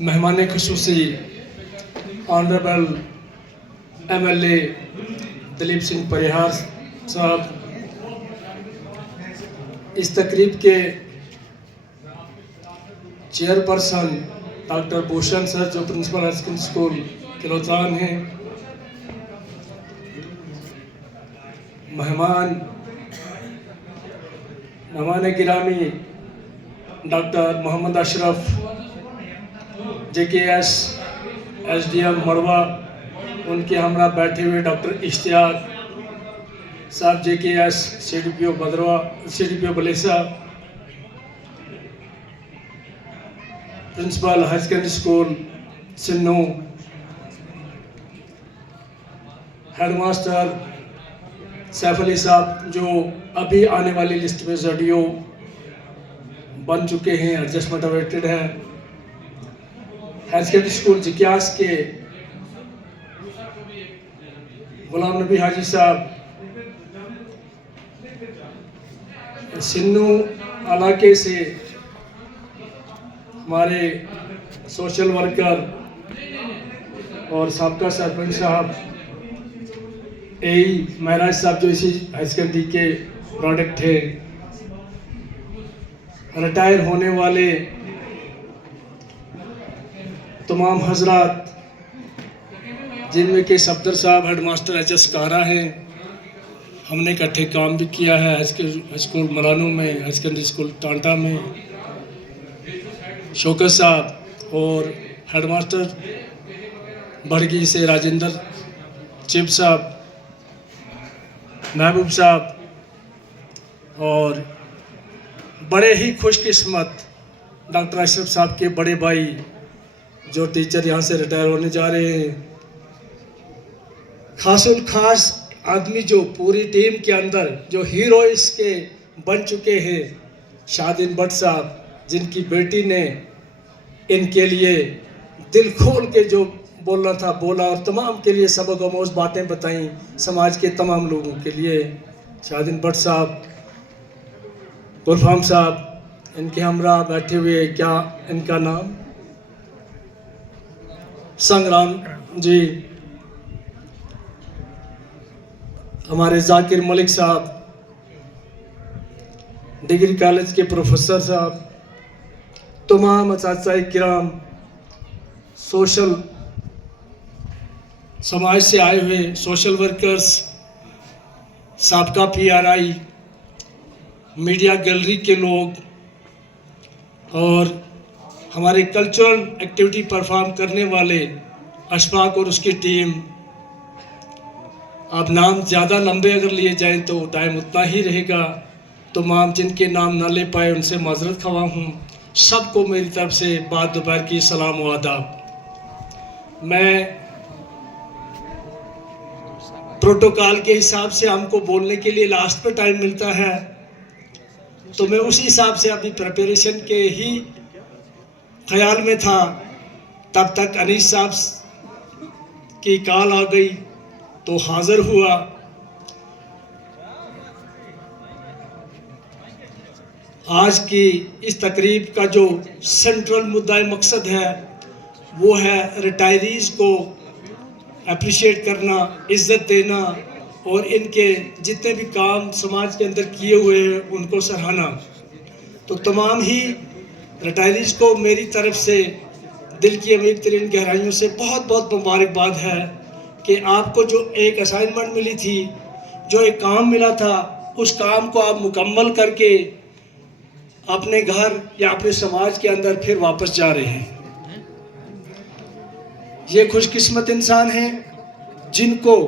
मेहमान खुसूसी honourable MLA Dilip Singh Parihar sahab, इस तकरीब के चेयरपर्सन डॉक्टर भूषण सर जो principal higher secondary school Kilotran हैं, मेहमान गिरामी doctor Mohammad Ashraf JKS SDM Marwah, उनके हमरा बैठे हुए doctor Ishtiyaq sahab JKS CDPO Bhaderwah, CDPO Balesa, principal higher secondary school Sinnu, headmaster Saif Ali sahab जो अभी आने वाली लिस्ट में ZDO बन चुके हैं, एडजस्टमेंट अवेटेड है, हायर सेकेंडरी स्कूल जिक्यास के गुलाम नबी हाजी साहब, सिन्नू इलाके से हमारे सोशल वर्कर और साबका सरपंच साहब AE महराज साहब जो इसी हायर सेकेंडरी के प्रोडक्ट थे, रिटायर होने वाले तमाम हजरात जिनमें के सफदर साहब हेडमास्टर HS कारा हैं, हमने इकट्ठे काम भी किया है हाई स्कूल मलानू में, हाई सेकेंडरी स्कूल टांटा में, शौकत साहब और हेडमास्टर बड़गी से राजेंद्र चिप साहब, महबूब साहब, और बड़े ही खुशकिस्मत डॉक्टर अशरफ साहब के बड़े भाई जो टीचर यहाँ से रिटायर होने जा रहे हैं, खासुल खास आदमी जो पूरी टीम के अंदर जो हीरो इसके बन चुके हैं, शादीन भट्ट साहब जिनकी बेटी ने इनके लिए दिल खोल के जो बोलना था बोला और तमाम के लिए सबक आमोज बातें बताई समाज के तमाम लोगों के लिए, शादीन भट्ट साहब, गुलफाम साहब, इनके हमरा बैठे हुए, क्या इनका नाम, संग्राम जी, हमारे जाकिर मलिक साहब, डिग्री कॉलेज के प्रोफेसर साहब, तमाम असातिज़ा किराम, सोशल समाज से आए हुए सोशल वर्कर्स, साबका PRI, मीडिया गैलरी के लोग और हमारे कल्चरल एक्टिविटी परफॉर्म करने वाले अशफाक और उसकी टीम। अब नाम ज़्यादा लंबे अगर लिए जाएं तो टाइम उतना ही रहेगा, तो माम जिनके नाम ना ले पाए उनसे माजरत खवा हूँ। सबको मेरी तरफ से बाद दोपहर की सलाम व आदाब। मैं प्रोटोकॉल के हिसाब से हमको बोलने के लिए लास्ट पे टाइम मिलता है, तो मैं उसी हिसाब से अभी प्रिपरेशन के ही ख्याल में था, तब तक अनीस साहब की कॉल आ गई तो हाज़िर हुआ। आज की इस तकरीब का जो सेंट्रल मुद्दा मकसद है वो है रिटायरीज़ को अप्रिशिएट करना, इज़्ज़त देना और इनके जितने भी काम समाज के अंदर किए हुए हैं उनको सराहना। तो तमाम ही रिटायरीज़ को मेरी तरफ से दिल की अमीर तरीन गहराइयों से बहुत बहुत मुबारकबाद है कि आपको जो एक असाइनमेंट मिली थी, जो एक काम मिला था, उस काम को आप मुकम्मल करके अपने घर या अपने समाज के अंदर फिर वापस जा रहे हैं। ये खुशकिस्मत इंसान हैं जिनको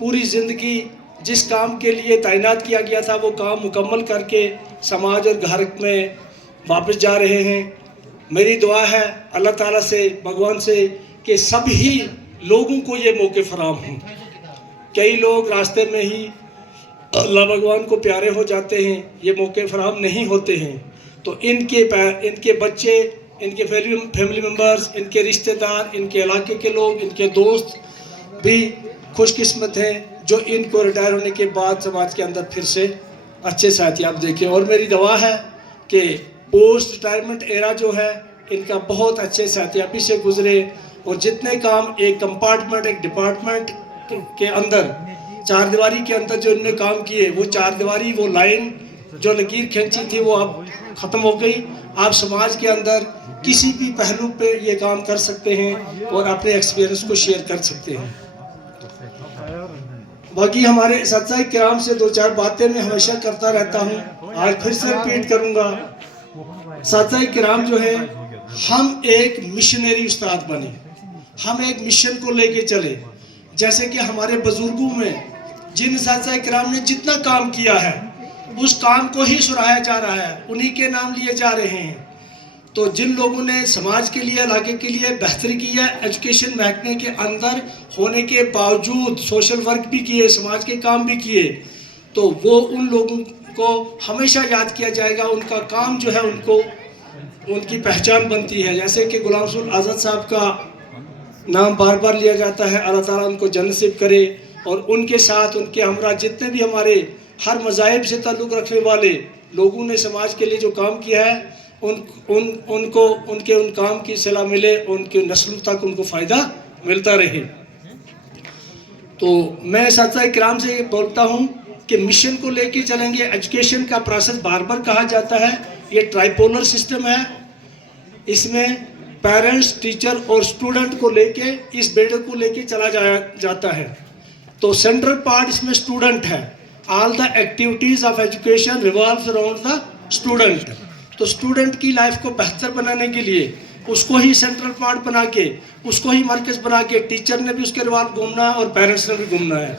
पूरी ज़िंदगी जिस काम के लिए तैनात किया गया था वो काम मुकम्मल करके समाज और घर में वापस जा रहे हैं। मेरी दुआ है अल्लाह ताला से, भगवान से, कि सभी लोगों को ये मौके फराम हों। कई लोग रास्ते में ही अल्लाह भगवान को प्यारे हो जाते हैं, ये मौके फराम नहीं होते हैं। तो इनके बच्चे, इनके फैमिली मेम्बर्स, इनके रिश्तेदार, इनके इलाके के लोग, इनके दोस्त भी खुशकिस्मत हैं जो इनको रिटायर होने के बाद समाज के अंदर फिर से अच्छे साथी आप देखें। और मेरी दुआ है कि पोस्ट रिटायरमेंट एरा जो है इनका बहुत अच्छे सहतियाबी से गुजरे और जितने काम एक कंपार्टमेंट, एक डिपार्टमेंट के अंदर, चार दीवारी के अंदर जो इन्होंने काम किए, वो चार दीवारी, वो लाइन जो लकीर खींची थी वो अब ख़त्म हो गई। आप समाज के अंदर किसी भी पहलू पे ये काम कर सकते हैं और अपने एक्सपीरियंस को शेयर कर सकते हैं। बाकी हमारे सच्चाई किराम से दो चार बातें मैं हमेशा करता रहता हूँ, आज फिर से रिपीट करूँगा। सच्चाई किराम जो है, हम एक मिशनरी उस्ताद बने, हम एक मिशन को लेके चले। जैसे कि हमारे बुजुर्गों में जिन सच्चाई किराम ने जितना काम किया है, उस काम को ही सराहाया जा रहा है, उन्हीं के नाम लिए जा रहे हैं। तो जिन लोगों ने समाज के लिए, इलाके के लिए बेहतरी की है, एजुकेशन महकमे के अंदर होने के बावजूद सोशल वर्क भी किए, समाज के काम भी किए, तो वो उन लोगों को हमेशा याद किया जाएगा। उनका काम जो है, उनको उनकी पहचान बनती है। जैसे कि गुलाम रसूल आज़ाद साहब का नाम बार बार लिया जाता है, अल्लाह ताला उनको जन्नत नसीब करे। और उनके साथ उनके हमरा जितने भी हमारे हर मज़ाहिब से ताल्लुक़ रखने वाले लोगों ने समाज के लिए जो काम किया है, उनको उनके उन काम की सलाह मिले, उनके नस्ल तक उनको फ़ायदा मिलता रहे। तो मैं सच्चाई किराम से ये बोलता हूँ कि मिशन को लेके चलेंगे। एजुकेशन का प्रोसेस बार बार कहा जाता है, ये ट्राइपोलर सिस्टम है। इसमें पेरेंट्स, टीचर और स्टूडेंट को लेके, इस बेड़े को लेके चला जाता है। तो सेंट्रल पार्ट इसमें स्टूडेंट है। All the activities of education revolves around the student. तो स्टूडेंट की लाइफ को बेहतर बनाने के लिए उसको ही सेंट्रल पार्ट बना के, उसको ही मरकज़ बना के, टीचर ने भी उसके रिवाल्व घूमना है और पेरेंट्स ने भी घूमना है।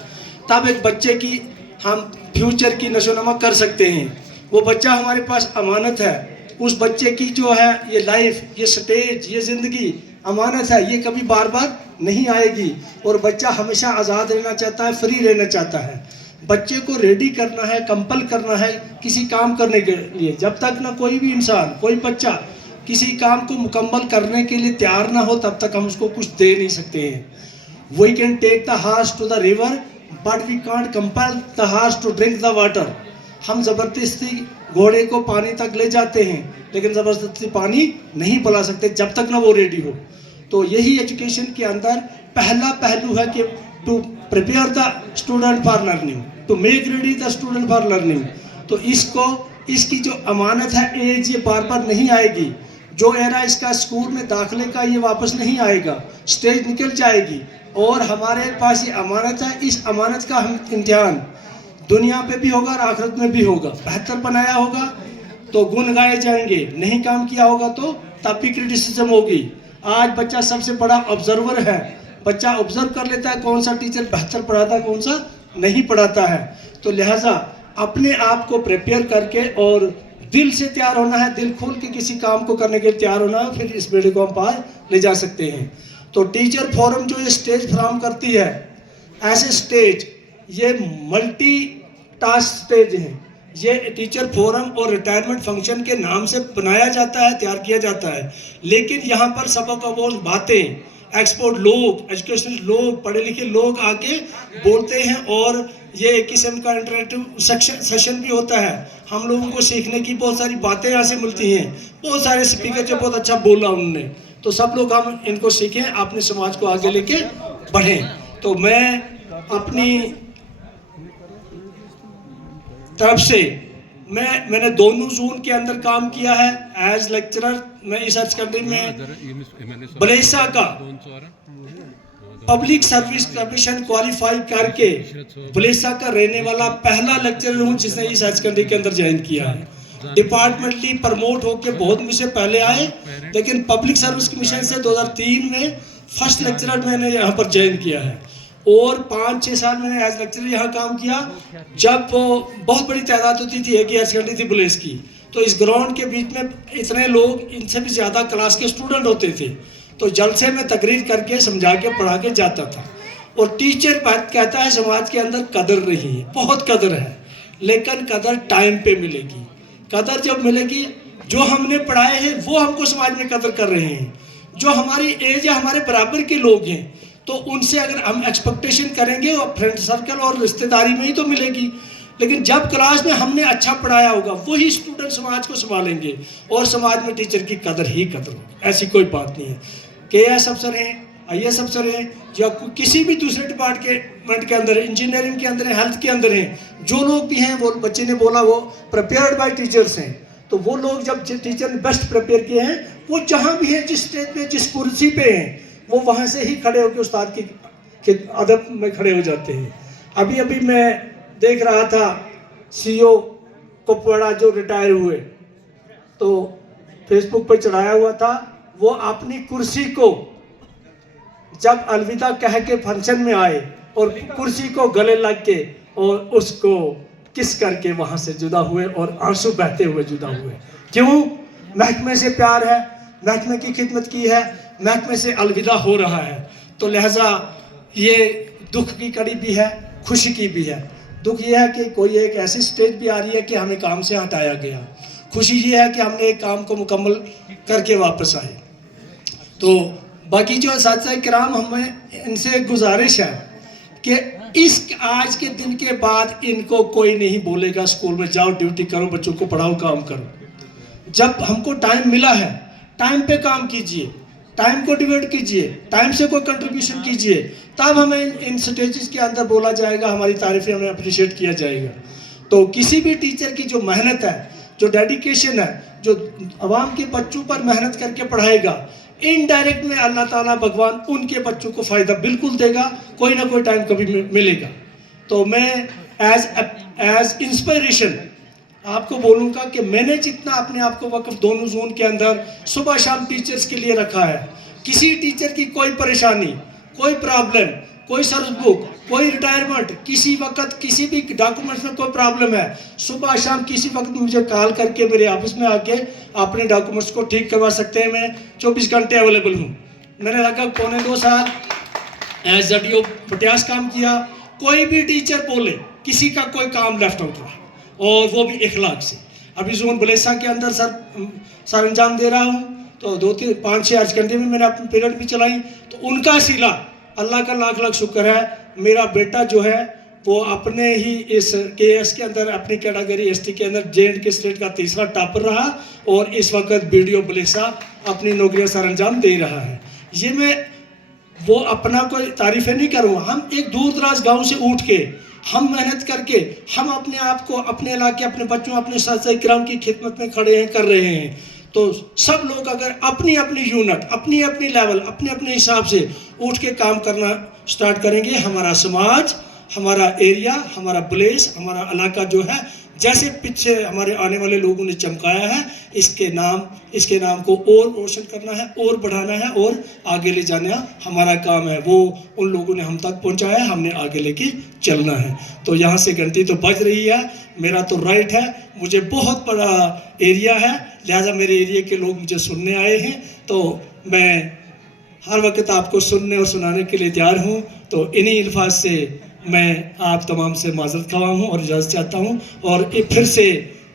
तब एक बच्चे की हम फ्यूचर की नशोनमा कर सकते हैं। वो बच्चा हमारे पास अमानत है। उस बच्चे की जो है ये लाइफ, ये स्टेज, ये ज़िंदगी अमानत है, ये कभी बार बार नहीं आएगी। और बच्चा हमेशा आज़ाद रहना चाहता है, फ्री रहना चाहता है। बच्चे को रेडी करना है, कंपल करना है किसी काम करने के लिए। जब तक ना कोई भी इंसान, कोई बच्चा किसी काम को मुकम्मल करने के लिए तैयार ना हो, तब तक हम उसको कुछ दे नहीं सकते हैं। We can take the horse to the river but we can't compel the horse to drink the water. हम ज़बरदस्ती घोड़े को पानी तक ले जाते हैं, लेकिन ज़बरदस्ती पानी नहीं पिला सकते जब तक ना वो रेडी हो। तो यही एजुकेशन के अंदर पहला पहलू है कि to prepare the student for learning, to make ready the student for learning. तो इसकी जो अमानत है, एज ये बार बार नहीं आएगी। जो एरा इसका स्कूल में दाखिले का, ये वापस नहीं आएगा, स्टेज निकल जाएगी। और हमारे पास ये अमानत है, इस अमानत का हम इम्तिहान दुनिया पे भी होगा और आखिरत में भी होगा। बेहतर बनाया होगा तो गुण गाए जाएंगे, नहीं काम किया होगा तो तब भी क्रिटिसिज्म होगी। आज बच्चा सबसे बड़ा ऑब्जर्वर है। बच्चा ऑब्जर्व कर लेता है कौन सा टीचर बेहतर पढ़ाता है, कौन सा नहीं पढ़ाता है। तो लिहाजा अपने आप को प्रिपेयर करके और दिल से तैयार होना है, दिल खोल के किसी काम को करने के लिए तैयार होना है, फिर इस बेड़े को हम पार ले जा सकते हैं। तो टीचर फोरम जो ये स्टेज फराहम करती है, ऐसे स्टेज ये मल्टी टास्क स्टेज हैं। ये टीचर फोरम और रिटायरमेंट फंक्शन के नाम से बनाया जाता है, तैयार किया जाता है। लेकिन यहाँ पर सबक अबोल बातें, एक्सपर्ट लोग, एजुकेशनल लोग, पढ़े लिखे लोग आके बोलते हैं और ये एक किस्म का इंटरेक्टिव सेशन भी होता है। हम लोगों को सीखने की बहुत सारी बातें यहाँ से मिलती हैं। बहुत सारे स्पीकर जो बहुत अच्छा बोला उन्होंने, तो सब लोग हम इनको सीखें, अपने समाज को आगे लेके बढ़ें। तो मैं अपनी तरफ से मैंने दोनों जोन के अंदर काम किया है एज लेक्चरर। मैं इस सेकेंडरी में बलेसा का पब्लिक सर्विस कमीशन क्वालिफाई करके बलेसा का रहने वाला पहला लेक्चरर हूँ जिसने इस सेकेंडरी के अंदर ज्वाइन किया है। डिपार्टमेंटली प्रमोट होके बहुत मुझसे पहले आए, लेकिन पब्लिक सर्विस कमीशन से 2003 में फर्स्ट लेक्चरर मैंने यहाँ पर ज्वाइन किया है। और 5-6 साल मैंने एज लेक्चरर यहाँ काम किया। जब बहुत बड़ी तादाद होती थी, एक ही हायर सेकेंडरी थी बुलेस की, तो इस ग्राउंड के बीच में इतने लोग, इनसे भी ज़्यादा क्लास के स्टूडेंट होते थे। तो जलसे में तकरीर करके, समझा के, पढ़ा के जाता था। और टीचर बात कहता है समाज के अंदर कदर नहीं है, बहुत कदर है, लेकिन कदर टाइम पे मिलेगी। कदर जब मिलेगी, जो हमने पढ़ाए हैं वो हमको समाज में कदर कर रहे हैं। जो हमारी एज या हमारे बराबर के लोग हैं, तो उनसे अगर हम एक्सपेक्टेशन करेंगे और फ्रेंड सर्कल और रिश्तेदारी में ही तो मिलेगी। लेकिन जब क्लास में हमने अच्छा पढ़ाया होगा वही स्टूडेंट समाज को संभालेंगे और समाज में टीचर की कदर ही कदर होगी। ऐसी कोई बात नहीं है। KS अफसर हैं, IAS अफसर हैं, या किसी भी दूसरे डिपार्टमेंट के अंदर, इंजीनियरिंग के अंदर हैं, हेल्थ के अंदर हैं, जो लोग भी हैं, वो बच्चे ने बोला वो प्रिपेयर्ड बाय टीचर्स हैं। तो वो लोग जब टीचर ने बेस्ट प्रिपेयर किए हैं, वो जहाँ भी हैं, जिस स्टेज पे, जिस कुर्सी पे हैं, वो वहाँ से ही खड़े होकर उस्ताद की अदब में खड़े हो जाते हैं। अभी अभी मैं देख रहा था CEO कुपवाड़ा जो रिटायर हुए, तो फेसबुक पर चढ़ाया हुआ था, वो अपनी कुर्सी को जब अलविदा कह के फंक्शन में आए और कुर्सी को गले लग के और उसको किस करके वहाँ से जुदा हुए और आंसू बहते हुए जुदा हुए। क्यों? महकमे से प्यार है, महकमे की खिदमत की है, महकमे से अलविदा हो रहा है। तो लिहाजा ये दुख की कड़ी भी है, खुशी की भी है। दुख ये है कि कोई एक ऐसी स्टेज भी आ रही है कि हमें काम से हटाया गया। खुशी ये है कि हमने एक काम को मुकम्मल करके वापस आए। तो बाकी जो साथी किराम, हमें इनसे गुजारिश है कि इस आज के दिन के बाद इनको कोई नहीं बोलेगा स्कूल में जाओ ड्यूटी करो, बच्चों को पढ़ाओ, काम करो। जब हमको टाइम मिला है, टाइम पे काम कीजिए, टाइम को डिवाइड कीजिए, टाइम से कोई कंट्रीब्यूशन कीजिए, तब हमें इन स्टेजेस के अंदर बोला जाएगा, हमारी तारीफें हमें अप्रिशिएट किया जाएगा। तो किसी भी टीचर की जो मेहनत है, जो डेडिकेशन है, जो आवाम के बच्चों पर मेहनत करके पढ़ाएगा, इनडायरेक्ट में अल्लाह ताला भगवान उनके बच्चों को फ़ायदा बिल्कुल देगा, कोई ना कोई टाइम कभी मिलेगा। तो मैं एज इंस्पिरेशन आपको बोलूँगा कि मैंने जितना अपने आप को वक्फ दोनों जोन के अंदर सुबह शाम टीचर्स के लिए रखा है, किसी टीचर की कोई परेशानी, कोई प्रॉब्लम, कोई सर्विस बुक, कोई रिटायरमेंट, किसी वक्त किसी भी डॉक्यूमेंट्स में कोई प्रॉब्लम है, सुबह शाम किसी वक्त मुझे कॉल करके मेरे ऑफिस में आके अपने डॉक्यूमेंट्स को ठीक करवा सकते हैं। मैं 24 घंटे अवेलेबल हूँ। मैंने लगभग 1.25 साल एज ZDO पटियास काम किया। कोई भी टीचर बोले किसी का कोई काम लेफ्ट आउट रहा, और वो भी इखलाक से। अभी जोन बलेसा के अंदर सर अंजाम दे रहा हूँ, तो 2-3-5-6 घंटे में मैंने अपनी पीरियड भी चलाई। तो उनका सिला अल्लाह का लाख लाख शुक्र है। मेरा बेटा जो है वो अपने ही इस KS के अंदर अपनी कैटेगरी ST के अंदर J&K स्टेट का 3रा टॉपर रहा, और इस वक्त BDO बलेसा अपनी नौकरियां सर अंजाम दे रहा है। ये मैं वो अपना कोई तारीफ़ें नहीं करूँगा। हम एक दूर दराज गाँव से उठ के, हम मेहनत करके, हम अपने आप को, अपने इलाके, अपने बच्चों, अपने साथी किराम की खिदमत में खड़े हैं, कर रहे हैं। तो सब लोग अगर अपनी अपनी यूनिट, अपनी अपनी लेवल, अपने अपने हिसाब से उठ के काम करना स्टार्ट करेंगे, हमारा समाज, हमारा एरिया, हमारा प्लेस, हमारा इलाका जो है, जैसे पीछे हमारे आने वाले लोगों ने चमकाया है, इसके नाम को और रोशन करना है, और बढ़ाना है, और आगे ले जाना हमारा काम है। वो उन लोगों ने हम तक पहुंचाया है, हमने आगे लेके चलना है। तो यहाँ से घंटी तो बज रही है, मेरा तो राइट है, मुझे बहुत बड़ा एरिया है, लिहाजा मेरे एरिया के लोग मुझे सुनने आए हैं। तो मैं हर वक्त आपको सुनने और सुनाने के लिए तैयार हूँ। तो इन्हीं अल्फाज से मैं आप तमाम से माजरत खवा हूँ और इजाज़त चाहता हूँ। और फिर से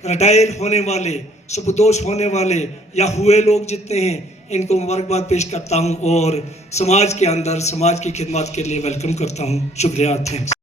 रिटायर होने वाले, सुबदोश होने वाले या हुए लोग जितने हैं, इनको मुबारकबाद पेश करता हूँ और समाज के अंदर समाज की खिदमत के लिए वेलकम करता हूँ। शुक्रिया, थैंक्स।